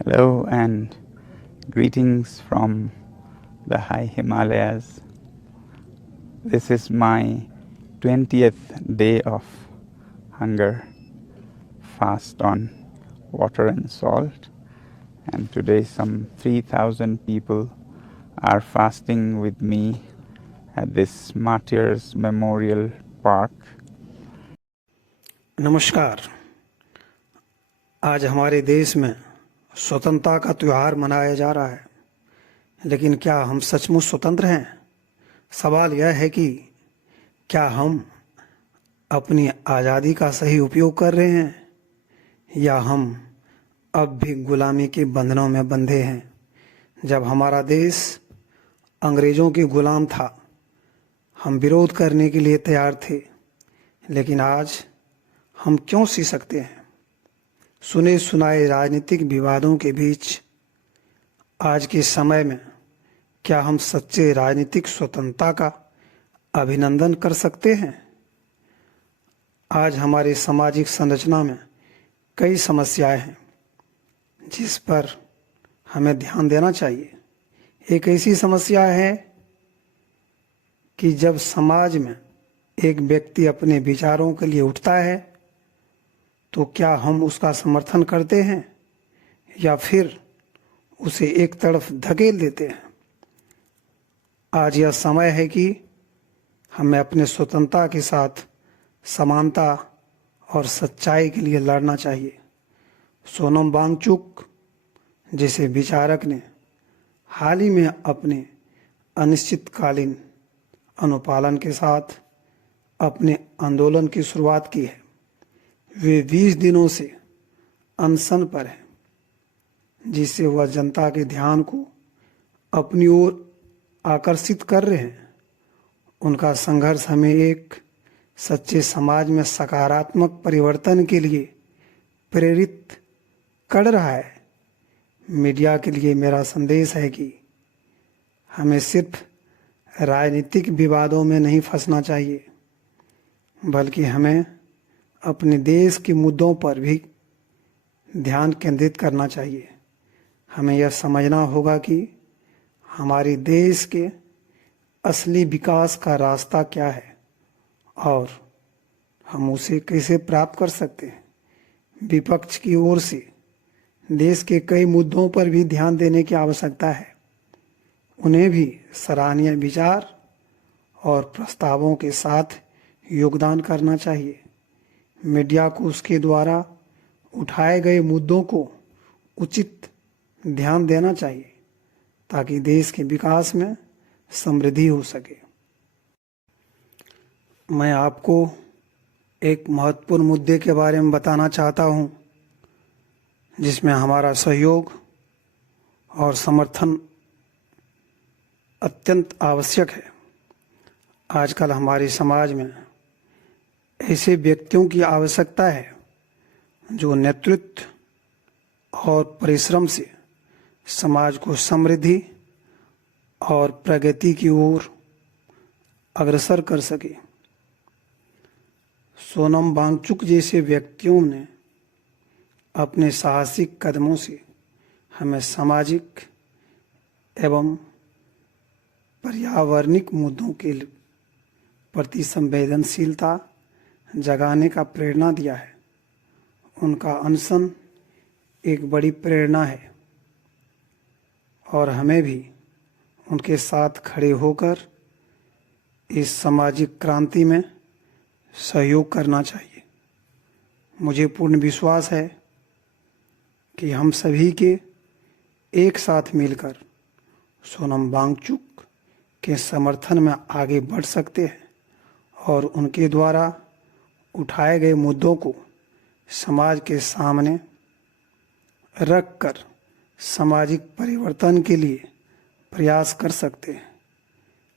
Hello and greetings from the high Himalayas. This is my 20th day of hunger fast on water and salt, and today some 3,000 people are fasting with me at this Martyrs Memorial Park. नमस्कार। आज हमारे देश में स्वतंत्रता का त्यौहार मनाया जा रहा है, लेकिन क्या हम सचमुच स्वतंत्र हैं? सवाल यह है कि क्या हम अपनी आज़ादी का सही उपयोग कर रहे हैं या हम अब भी गुलामी के बंधनों में बंधे हैं। जब हमारा देश अंग्रेज़ों के गुलाम था, हम विरोध करने के लिए तैयार थे, लेकिन आज हम क्यों सी सकते हैं? सुने सुनाए राजनीतिक विवादों के बीच आज के समय में क्या हम सच्चे राजनीतिक स्वतंत्रता का अभिनंदन कर सकते हैं? आज हमारी सामाजिक संरचना में कई समस्याएं हैं जिस पर हमें ध्यान देना चाहिए। एक ऐसी समस्या है कि जब समाज में एक व्यक्ति अपने विचारों के लिए उठता है तो क्या हम उसका समर्थन करते हैं या फिर उसे एक तरफ धकेल देते हैं? आज यह समय है कि हमें अपने स्वतंत्रता के साथ समानता और सच्चाई के लिए लड़ना चाहिए। सोनम वांगचुक जैसे विचारक ने हाल ही में अपने अनिश्चितकालीन अनुपालन के साथ अपने आंदोलन की शुरुआत की है। वे 20 दिनों से अनशन पर हैं, जिससे वह जनता के ध्यान को अपनी ओर आकर्षित कर रहे हैं। उनका संघर्ष हमें एक सच्चे समाज में सकारात्मक परिवर्तन के लिए प्रेरित कर रहा है। मीडिया के लिए मेरा संदेश है कि हमें सिर्फ राजनीतिक विवादों में नहीं फंसना चाहिए, बल्कि हमें अपने देश के मुद्दों पर भी ध्यान केंद्रित करना चाहिए। हमें यह समझना होगा कि हमारे देश के असली विकास का रास्ता क्या है और हम उसे कैसे प्राप्त कर सकते हैं। विपक्ष की ओर से देश के कई मुद्दों पर भी ध्यान देने की आवश्यकता है। उन्हें भी सराहनीय विचार और प्रस्तावों के साथ योगदान करना चाहिए। मीडिया को उसके द्वारा उठाए गए मुद्दों को उचित ध्यान देना चाहिए ताकि देश के विकास में समृद्धि हो सके। मैं आपको एक महत्वपूर्ण मुद्दे के बारे में बताना चाहता हूं, जिसमें हमारा सहयोग और समर्थन अत्यंत आवश्यक है। आजकल हमारे समाज में ऐसे व्यक्तियों की आवश्यकता है जो नेतृत्व और परिश्रम से समाज को समृद्धि और प्रगति की ओर अग्रसर कर सके। सोनम वांगचुक जैसे व्यक्तियों ने अपने साहसिक कदमों से हमें सामाजिक एवं पर्यावरणिक मुद्दों के प्रति संवेदनशीलता जगाने का प्रेरणा दिया है। उनका अनशन एक बड़ी प्रेरणा है और हमें भी उनके साथ खड़े होकर इस सामाजिक क्रांति में सहयोग करना चाहिए। मुझे पूर्ण विश्वास है कि हम सभी के एक साथ मिलकर सोनम वांगचुक के समर्थन में आगे बढ़ सकते हैं और उनके द्वारा उठाए गए मुद्दों को समाज के सामने रखकर सामाजिक परिवर्तन के लिए प्रयास कर सकते हैं।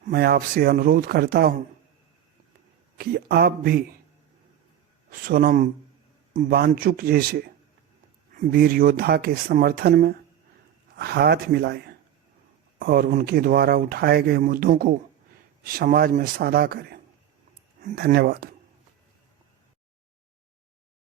मैं आपसे अनुरोध करता हूं कि आप भी सोनम वांगचुक जैसे वीर योद्धा के समर्थन में हाथ मिलाएं और उनके द्वारा उठाए गए मुद्दों को समाज में साझा करें। धन्यवाद।